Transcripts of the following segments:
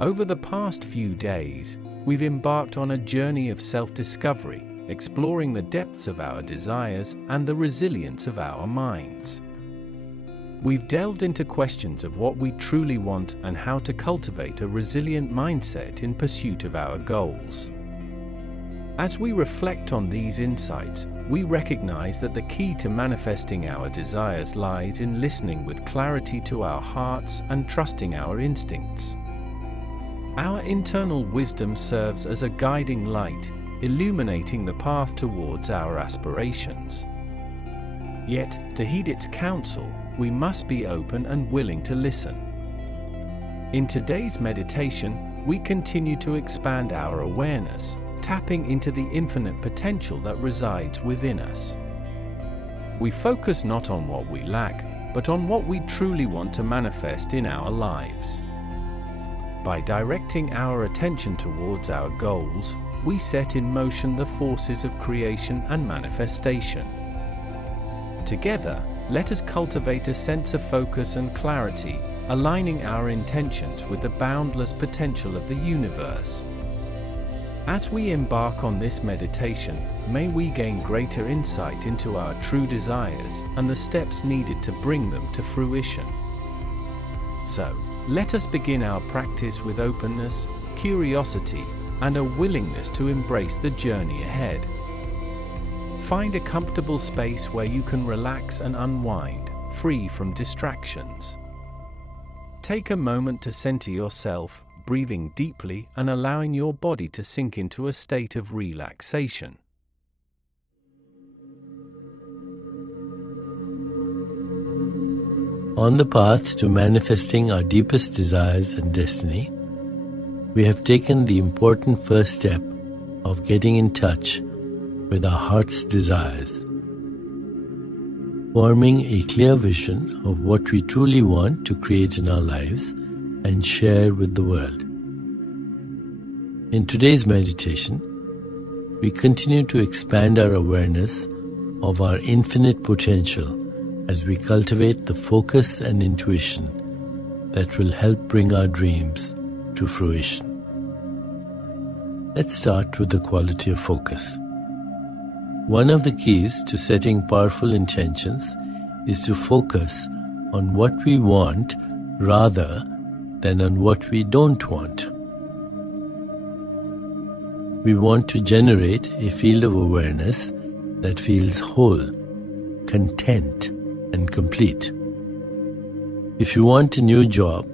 Over the past few days, we've embarked on a journey of self-discovery, exploring the depths of our desires and the resilience of our minds. We've delved into questions of what we truly want and how to cultivate a resilient mindset in pursuit of our goals. As we reflect on these insights, we recognize that the key to manifesting our desires lies in listening with clarity to our hearts and trusting our instincts. Our internal wisdom serves as a guiding light, illuminating the path towards our aspirations. Yet, to heed its counsel, we must be open and willing to listen. In today's meditation, we continue to expand our awareness, tapping into the infinite potential that resides within us. We focus not on what we lack, but on what we truly want to manifest in our lives. By directing our attention towards our goals, we set in motion the forces of creation and manifestation. Together, let us cultivate a sense of focus and clarity, aligning our intentions with the boundless potential of the universe. As we embark on this meditation, may we gain greater insight into our true desires and the steps needed to bring them to fruition. So, let us begin our practice with openness, curiosity, and a willingness to embrace the journey ahead. Find a comfortable space where you can relax and unwind, free from distractions. Take a moment to center yourself, breathing deeply and allowing your body to sink into a state of relaxation. On the path to manifesting our deepest desires and destiny, we have taken the important first step of getting in touch with our heart's desires, forming a clear vision of what we truly want to create in our lives and share with the world. In today's meditation, we continue to expand our awareness of our infinite potential as we cultivate the focus and intuition that will help bring our dreams to fruition. Let's start with the quality of focus. One of the keys to setting powerful intentions is to focus on what we want rather than on what we don't want. We want to generate a field of awareness that feels whole, content, and complete. If you want a new job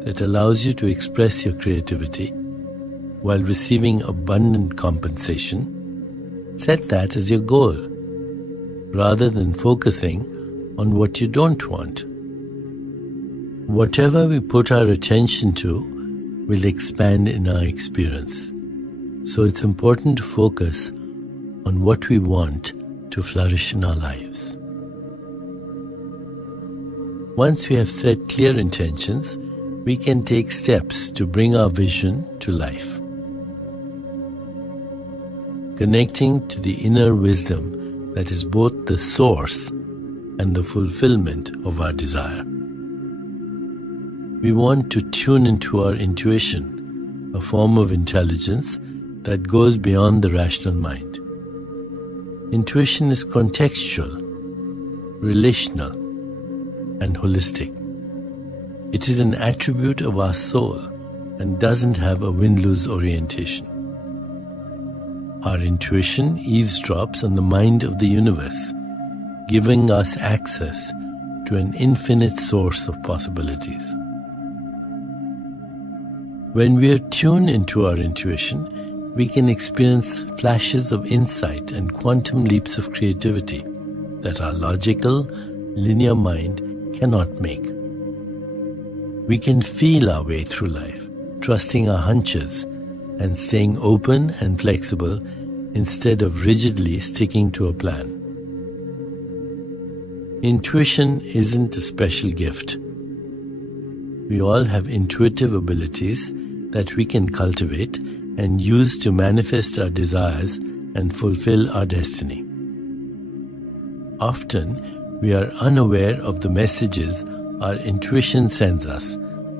that allows you to express your creativity while receiving abundant compensation, set that as your goal, rather than focusing on what you don't want. Whatever we put our attention to will expand in our experience. So it's important to focus on what we want to flourish in our lives. Once we have set clear intentions, we can take steps to bring our vision to life. Connecting to the inner wisdom that is both the source and the fulfillment of our desire. We want to tune into our intuition, a form of intelligence that goes beyond the rational mind. Intuition is contextual, relational, and holistic. It is an attribute of our soul and doesn't have a win-lose orientation. Our intuition eavesdrops on the mind of the universe, giving us access to an infinite source of possibilities. When we are tuned into our intuition, we can experience flashes of insight and quantum leaps of creativity that our logical, linear mind cannot make. We can feel our way through life, trusting our hunches and staying open and flexible instead of rigidly sticking to a plan. Intuition isn't a special gift. We all have intuitive abilities that we can cultivate and use to manifest our desires and fulfill our destiny. Often, we are unaware of the messages our intuition sends us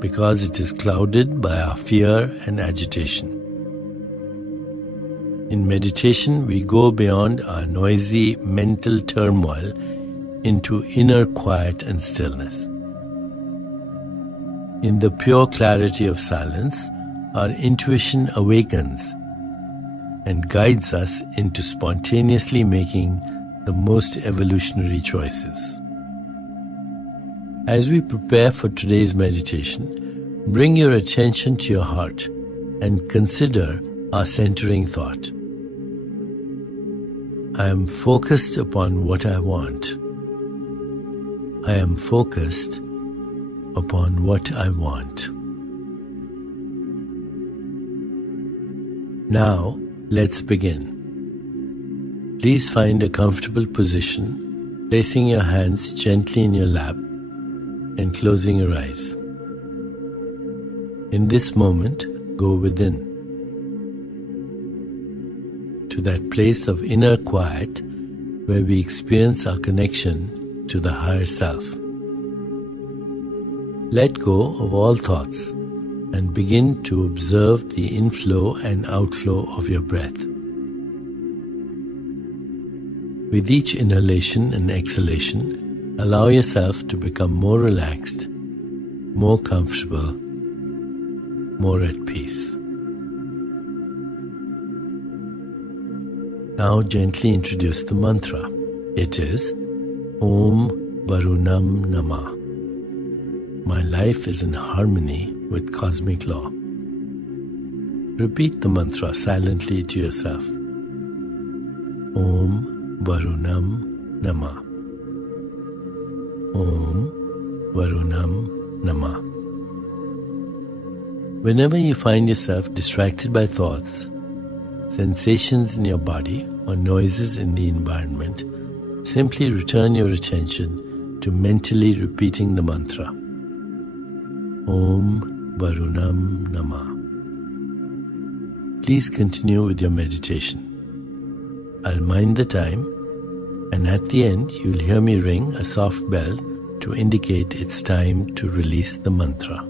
because it is clouded by our fear and agitation. In meditation, we go beyond our noisy mental turmoil into inner quiet and stillness. In the pure clarity of silence, our intuition awakens and guides us into spontaneously making the most evolutionary choices. As we prepare for today's meditation, bring your attention to your heart and consider our centering thought. I am focused upon what I want. I am focused upon what I want. Now, let's begin. Please find a comfortable position, placing your hands gently in your lap and closing your eyes. In this moment, go within, to that place of inner quiet where we experience our connection to the higher self. Let go of all thoughts and begin to observe the inflow and outflow of your breath. With each inhalation and exhalation, allow yourself to become more relaxed, more comfortable, more at peace. Now gently introduce the mantra. It is Om Varunam Namah. My life is in harmony with cosmic law. Repeat the mantra silently to yourself. Om Varunam Namah. Om Varunam Namah. Whenever you find yourself distracted by thoughts, sensations in your body, or noises in the environment, simply return your attention to mentally repeating the mantra. Om Varunam Namah. Please continue with your meditation. I'll mind the time, and at the end you'll hear me ring a soft bell to indicate it's time to release the mantra.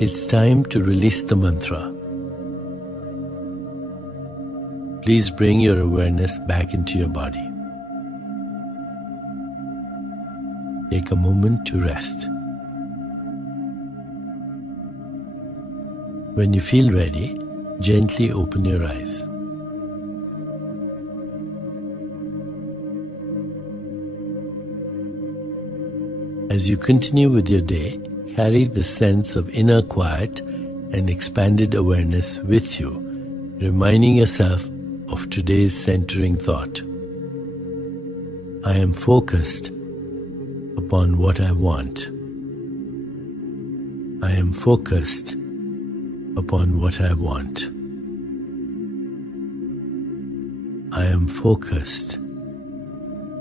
It's time to release the mantra. Please bring your awareness back into your body. Take a moment to rest. When you feel ready, gently open your eyes. As you continue with your day, carry the sense of inner quiet and expanded awareness with you, reminding yourself of today's centering thought. I am focused upon what I want. I am focused upon what I want. I am focused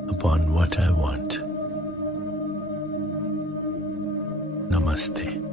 upon what I want. Namaste.